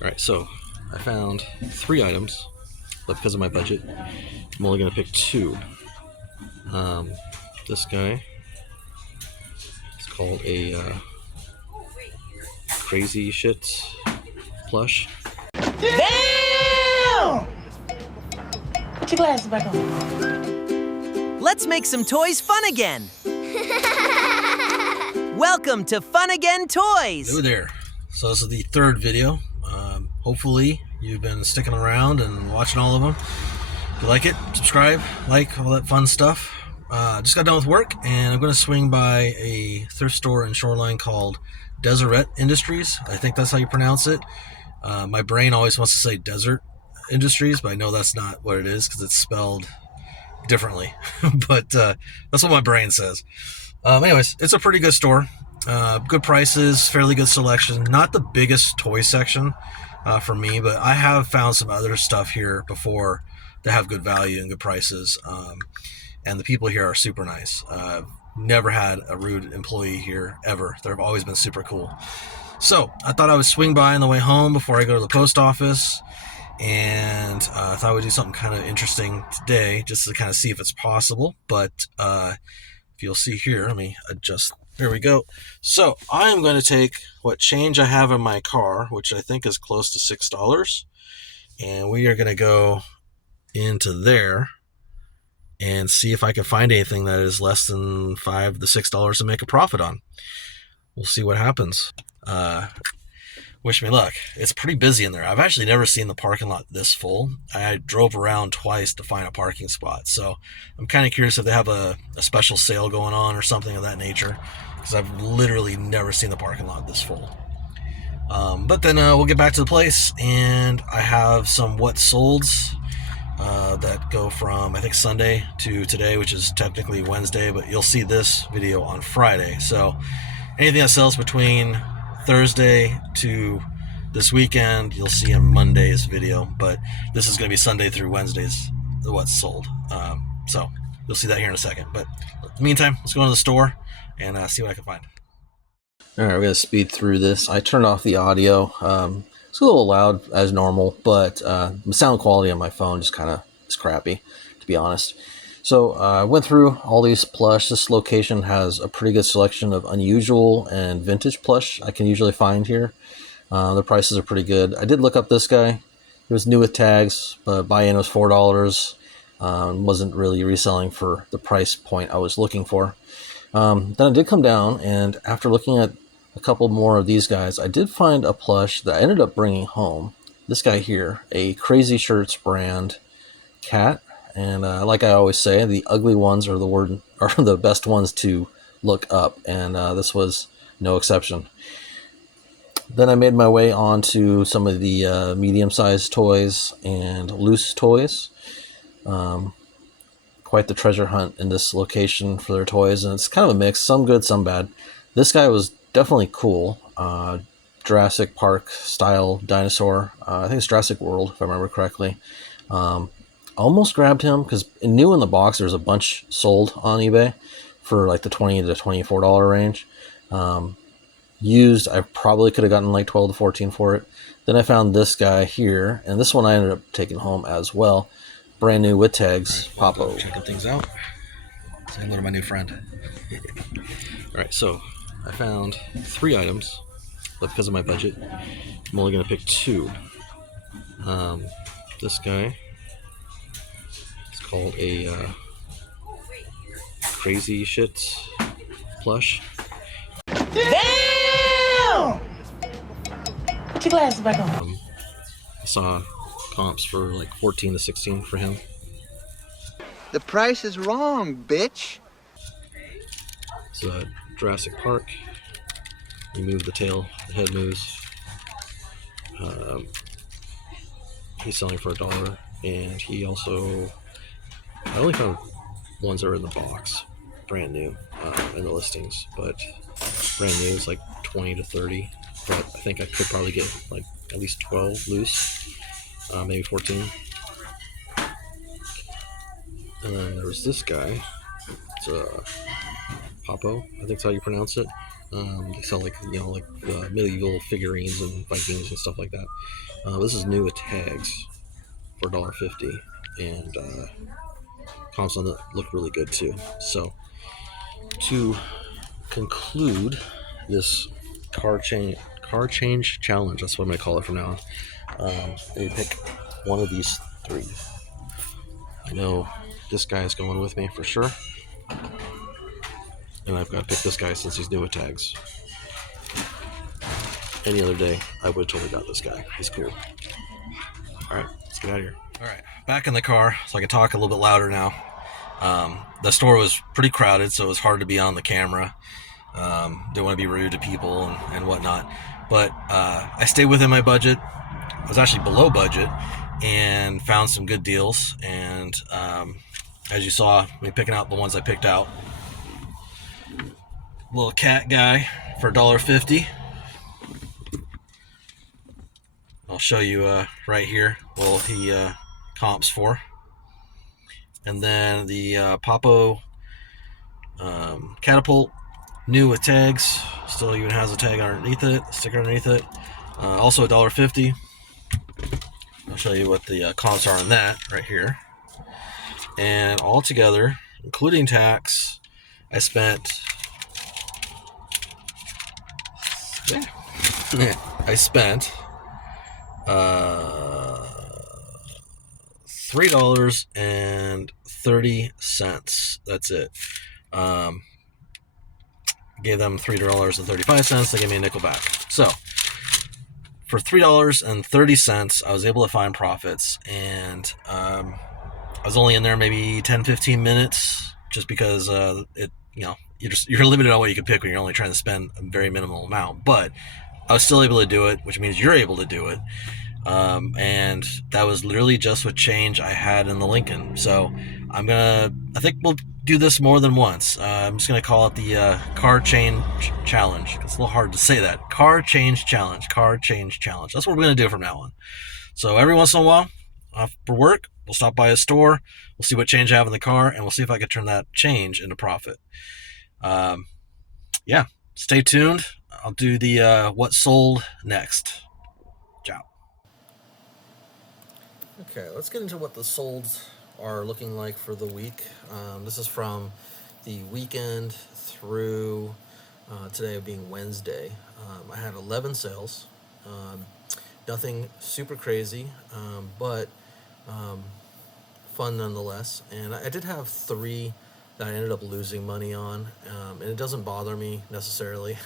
Alright, so I found 3 items, but because of my budget, I'm only going to pick 2. This guy is called a crazy shit plush. Damn! Put your glasses back on. Let's make some toys fun again. Welcome to Fun Again Toys. Hello there. So this is the 3rd video. Hopefully you've been sticking around and watching all of them. If you like it, subscribe, like, all that fun stuff. Just got done with work and I'm going to swing by a thrift store in Shoreline called Deseret Industries. I think that's how you pronounce it. My brain always wants to say Desert Industries, but I know that's not what it is because it's spelled differently. But that's what my brain says. Anyways, it's a pretty good store. Good prices, fairly good selection. Not the biggest toy section for me, but I have found some other stuff here before that have good value and good prices. And the people here are super nice. Never had a rude employee here, ever. They've always been super cool. So I thought I would swing by on the way home before I go to the post office. And I thought I would do something kind of interesting today just to kind of see if it's possible. But if you'll see here, let me adjust. There we go. So I'm going to take what change I have in my car, which I think is close to $6. And we are going to go into there and see if I can find anything that is less than $5 to $6 to make a profit on. We'll see what happens. Wish me luck. It's pretty busy in there. I've actually never seen the parking lot this full. I drove around twice to find a parking spot. So I'm kind of curious if they have a special sale going on or something of that nature, because I've literally never seen the parking lot this full. But then we'll get back to the place, and I have some what solds that go from, I think, Sunday to today, which is technically Wednesday, but you'll see this video on Friday. So anything that sells between Thursday to this weekend, you'll see in Monday's video, but this is going to be Sunday through Wednesday's what's sold. So you'll see that here in a second. But in the meantime, let's go into the store and see what I can find. All right, we're going to speed through this. I turned off the audio. It's a little loud as normal, but the sound quality on my phone just kind of is crappy, to be honest. So I went through all these plush. This location has a pretty good selection of unusual and vintage plush I can usually find here. The prices are pretty good. I did look up this guy. He was new with tags, but buy-in was $4. Wasn't really reselling for the price point I was looking for. Then I did come down, and after looking at a couple more of these guys, I did find a plush that I ended up bringing home. This guy here, a Crazy Shirts brand cat. And like I always say, the ugly ones are the best ones to look up, and this was no exception. Then I made my way on to some of the medium-sized toys and loose toys. Quite the treasure hunt in this location for their toys, and it's kind of a mix, some good, some bad. This guy was definitely cool. Jurassic Park style dinosaur. I think it's Jurassic World, if I remember correctly. Almost grabbed him because new in the box there's a bunch sold on eBay for like the $20 to $24 range. Used, I probably could have gotten like $12 to $14 for it. Then I found this guy here, and this one I ended up taking home as well. Brand new with tags. Right, Popo. Checking things out. Say hello to my new friend. Alright, so I found 3 items, but because of my budget, I'm only going to pick 2. This guy, called a crazy shit plush. Damn! Put your glasses back on. I saw comps for like 14 to 16 for him. The price is wrong, bitch. It's Jurassic Park. You move the tail, the head moves. He's selling for $1, and he also, I only found ones that are in the box, brand new, in the listings, but brand new is like 20 to 30, but I think I could probably get like at least 12 loose, maybe 14. And then there was this guy. It's Popo, I think that's how you pronounce it. They sell like medieval figurines and Vikings and stuff like that. This is new with tags for $1.50, and comps on it look really good too. So to conclude this car change challenge, that's what I'm gonna call it from now on. They pick one of these three. I know this guy is going with me for sure, and I've got to pick this guy since he's new with tags. Any other day, I would have totally got this guy. He's cool. All right, let's get out of here. All right, back in the car so I can talk a little bit louder now. The store was pretty crowded, so it was hard to be on the camera. Didn't want to be rude to people and whatnot. But I stayed within my budget. I was actually below budget and found some good deals. And as you saw, me picking out the ones I picked out. Little cat guy for $1.50. I'll show you right here what he comps for. And then the Papo Catapult, new with tags, still even has a tag underneath it, sticker underneath it. Also $1.50. I'll show you what the comps are on that right here. And all together, including tax, I spent $3.30. That's it. Gave them $3.35. They gave me a nickel back. So for $3.30, I was able to find profits, and I was only in there maybe 10-15 minutes, just because you're limited on what you can pick when you're only trying to spend a very minimal amount. But I was still able to do it, which means you're able to do it. And that was literally just with change I had in the Lincoln. So I think we'll do this more than once. I'm just gonna call it the car change challenge. It's a little hard to say that. Car change challenge. That's what we're gonna do from now on. So every once in a while, for work, we'll stop by a store. We'll see what change I have in the car, and we'll see if I can turn that change into profit. Yeah, stay tuned. I'll do the what sold next. Ciao. Okay, let's get into what the solds are looking like for the week. This is from the weekend through today being Wednesday. I had 11 sales. Nothing super crazy, but fun nonetheless. And I did have 3 that I ended up losing money on, and it doesn't bother me necessarily.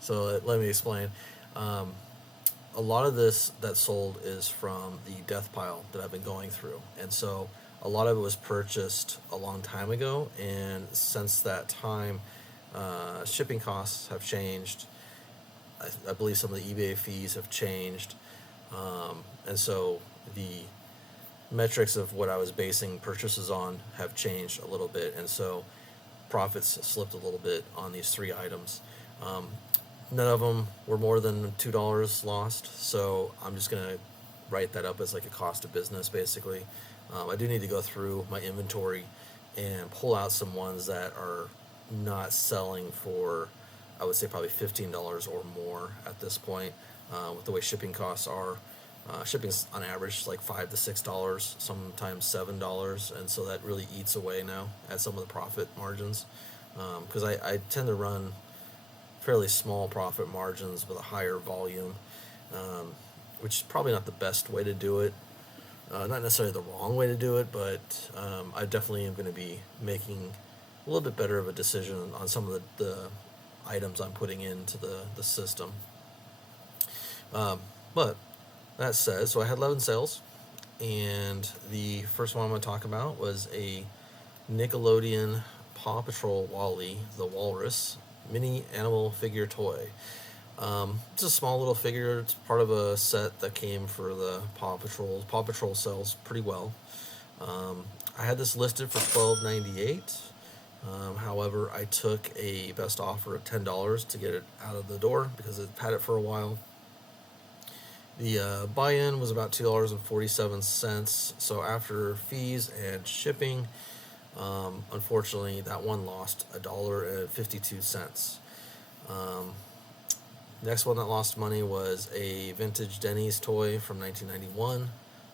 So let me explain. A lot of this that sold is from the death pile that I've been going through. And so a lot of it was purchased a long time ago. And since that time, shipping costs have changed. I believe some of the eBay fees have changed. And so the metrics of what I was basing purchases on have changed a little bit. And so profits slipped a little bit on these 3 items. None of them were more than $2 lost, so I'm just going to write that up as like a cost of business, basically. I do need to go through my inventory and pull out some ones that are not selling for, I would say, probably $15 or more at this point, with the way shipping costs are. Shipping's on average like $5 to $6, sometimes $7, and so that really eats away now at some of the profit margins, because I tend to run fairly small profit margins with a higher volume, which is probably not the best way to do it. Not necessarily the wrong way to do it, but I definitely am going to be making a little bit better of a decision on some of the items I'm putting into the system. But that said, so I had 11 sales, and the first one I'm going to talk about was a Nickelodeon Paw Patrol Wally, the Walrus, mini animal figure toy. It's a small little figure. It's part of a set that came for the Paw Patrol. Paw Patrol sells pretty well. I had this listed for $12.98. However, I took a best offer of $10 to get it out of the door because I've had it for a while. The buy-in was about $2.47. So after fees and shipping, unfortunately, that one lost $1.52. Next one that lost money was a vintage Denny's toy from 1991,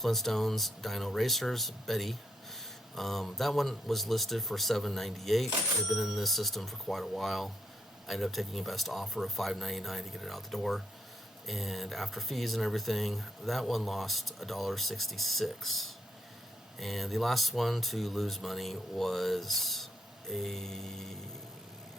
Flintstones Dino Racers Betty. That one was listed for $7.98. It had been in this system for quite a while. I ended up taking a best offer of $5.99 to get it out the door, and after fees and everything, that one lost $1.66. And the last one to lose money was a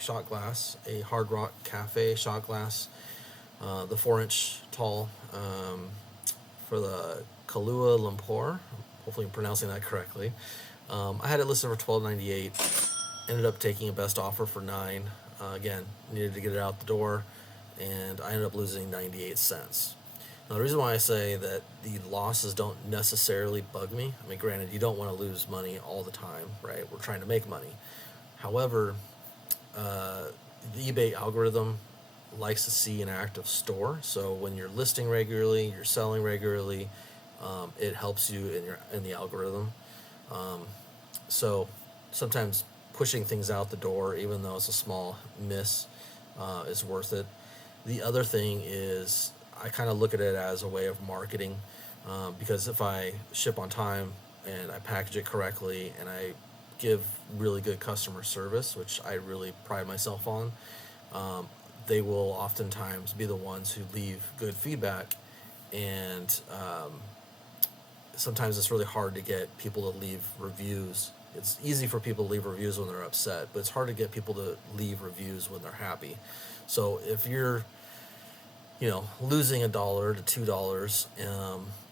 shot glass, a Hard Rock Cafe shot glass, the 4-inch tall, for the Kahlua Lumpur. Hopefully I'm pronouncing that correctly. I had it listed for $12.98. Ended up taking a best offer for $9. Again, needed to get it out the door, and I ended up losing 98 cents. Now, the reason why I say that the losses don't necessarily bug me, I mean, granted, you don't want to lose money all the time, right? We're trying to make money. However, the eBay algorithm likes to see an active store. So when you're listing regularly, you're selling regularly, it helps you in the algorithm. So sometimes pushing things out the door, even though it's a small miss, is worth it. The other thing is I kind of look at it as a way of marketing, because if I ship on time and I package it correctly and I give really good customer service, which I really pride myself on, they will oftentimes be the ones who leave good feedback. And sometimes it's really hard to get people to leave reviews. It's easy for people to leave reviews when they're upset, but it's hard to get people to leave reviews when they're happy. So if you're, losing $1 to $2,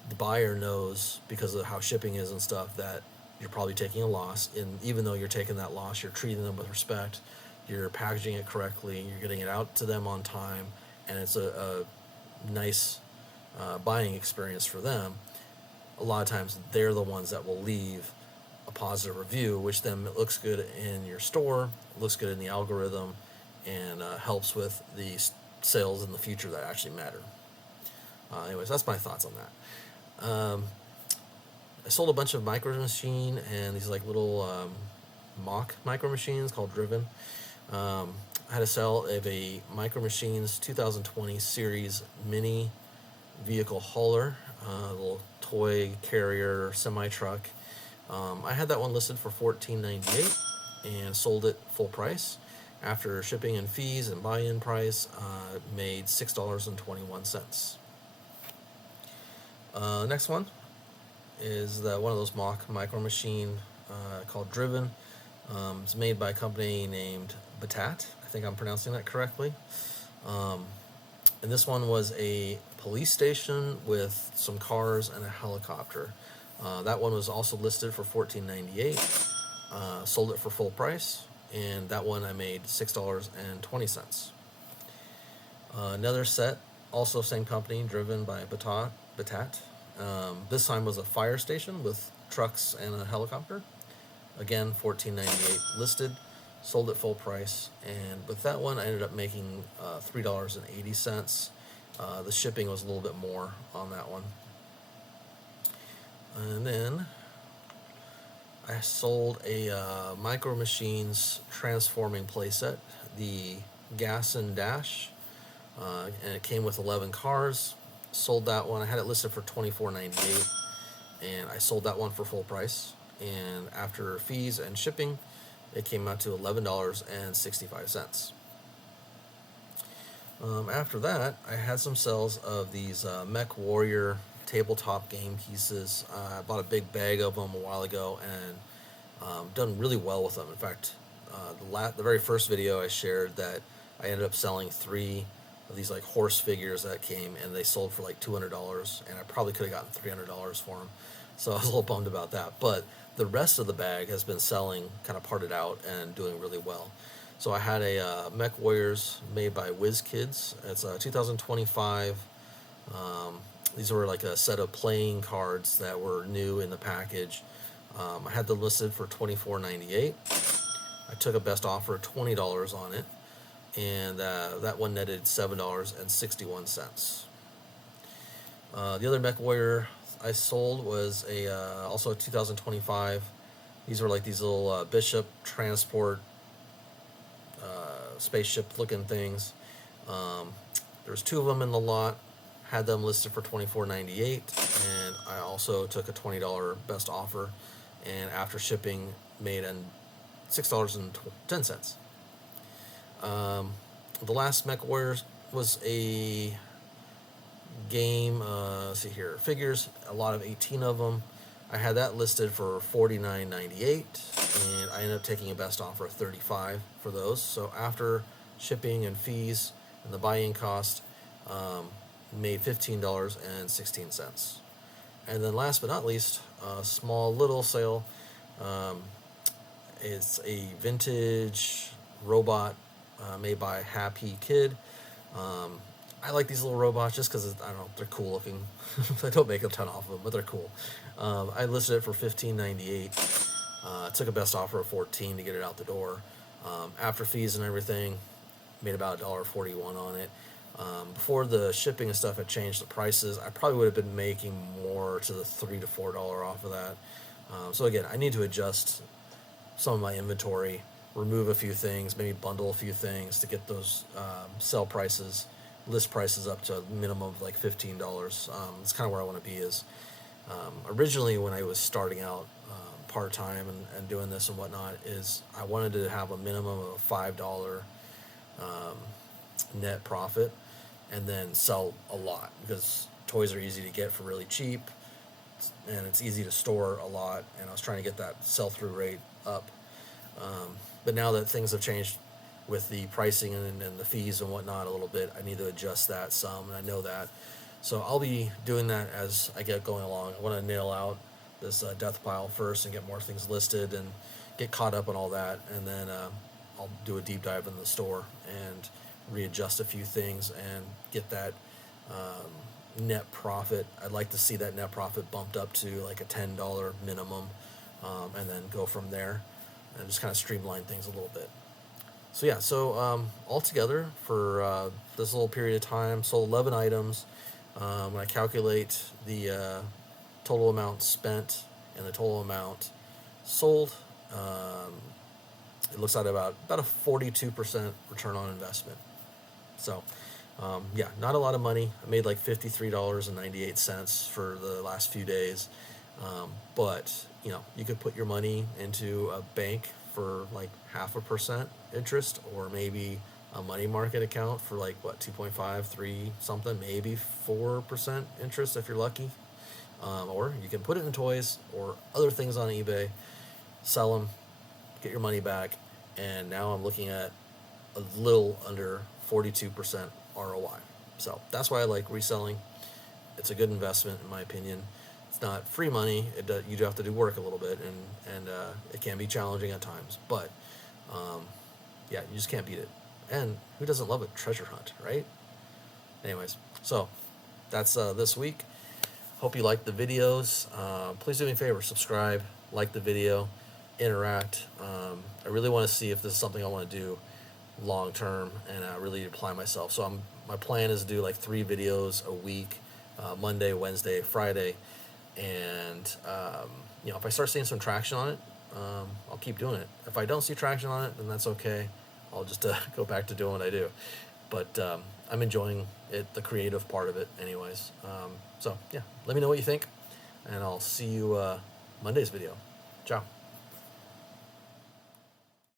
the buyer knows, because of how shipping is and stuff, that you're probably taking a loss. And even though you're taking that loss, you're treating them with respect. You're packaging it correctly. You're getting it out to them on time, and it's a nice buying experience for them. A lot of times, they're the ones that will leave a positive review, which then looks good in your store, looks good in the algorithm, and helps with the sales in the future that actually matter. Anyways, that's my thoughts on that. I sold a bunch of Micro Machine and these like little mock Micro Machines called Driven. I had a sale of a Micro Machines 2020 series mini vehicle hauler, a little toy carrier semi truck. I had that one listed for $14.98 and sold it full price. After shipping and fees and buy-in price, made $6.21. Next one is one of those mock Micro Machine called Driven. It's made by a company named Batat. I think I'm pronouncing that correctly. And this one was a police station with some cars and a helicopter. That one was also listed for $14.98. Sold it for full price, and that one I made $6.20. Another set, also same company, Driven by Batat. This time was a fire station with trucks and a helicopter. Again, $14.98 listed, sold at full price, and with that one I ended up making $3.80. The shipping was a little bit more on that one. And then I sold a Micro Machines transforming playset, the Gas and Dash, and it came with 11 cars. Sold that one. I had it listed for $24.98, and I sold that one for full price. And after fees and shipping, it came out to $11.65. After that, I had some sales of these Mech Warrior tabletop game pieces. I bought a big bag of them a while ago and done really well with them. In fact, the very first video I shared that I ended up selling 3 of these like horse figures that came, and they sold for like $200, and I probably could have gotten $300 for them. So I was a little bummed about that. But the rest of the bag has been selling, kind of parted out, and doing really well. So I had a Mech Warriors made by WizKids. It's a 2025. These were like a set of playing cards that were new in the package. I had them listed for $24.98. I took a best offer of $20 on it, and that one netted $7.61. The other Mech Warrior I sold was also a 2025. These were like these little Bishop transport spaceship looking things. There was 2 of them in the lot. Had them listed for $24.98, and I also took a $20 best offer, and after shipping made $6.10. The last Mech Warriors was a game. Let's see here, figures, a lot of 18 of them. I had that listed for $49.98, and I ended up taking a best offer of $35 for those. So after shipping and fees and the buy-in cost, made $15.16. And then last but not least, a small little sale. It's a vintage robot made by Happy Kid. I like these little robots just because, I don't know, they're cool looking. I don't make a ton off of them, but they're cool. I listed it for $15.98. Took a best offer of $14 to get it out the door. After fees and everything, made about $1.41 on it. Before the shipping and stuff had changed the prices, I probably would have been making more to the $3 to $4 off of that. So again, I need to adjust some of my inventory, remove a few things, maybe bundle a few things to get those sell prices, list prices up to a minimum of like $15. That's kind of where I want to be. Is originally when I was starting out part-time and doing this and whatnot, is I wanted to have a minimum of a $5 net profit, and then sell a lot, because toys are easy to get for really cheap, and it's easy to store a lot, and I was trying to get that sell-through rate up. But now that things have changed with the pricing and the fees and whatnot a little bit, I need to adjust that some, and I know that. So I'll be doing that as I get going along. I want to nail out this death pile first and get more things listed and get caught up on all that, and then I'll do a deep dive in the store and readjust a few things and get that net profit. I'd like to see that net profit bumped up to like a $10 minimum, and then go from there and just kind of streamline things a little bit. So yeah, altogether for this little period of time, sold 11 items. When I calculate the total amount spent and the total amount sold, it looks like about a 42% return on investment. So, yeah, not a lot of money. I made like $53.98 for the last few days. But, you know, you could put your money into a bank for like 0.5% interest, or maybe a money market account for like, 2.5, 3 something, maybe 4% interest if you're lucky. Or you can put it in toys or other things on eBay, sell them, get your money back. And now I'm looking at a little under 42% ROI. So that's why I like reselling. It's a good investment in my opinion. It's not free money. You do have to do work a little bit, and it can be challenging at times. But yeah, you just can't beat it. And who doesn't love a treasure hunt, right? Anyways, so that's this week. Hope you liked the videos. Please do me a favor, subscribe, like the video, interact. I really want to see if this is something I want to do long term and really apply myself. So my plan is to do like 3 videos a week, Monday, Wednesday, Friday, and you know, if I start seeing some traction on it, I'll keep doing it. If I don't see traction on it, then that's okay. I'll just go back to doing what I do. But I'm enjoying it, the creative part of it anyways. So yeah, let me know what you think, and I'll see you Monday's video. Ciao.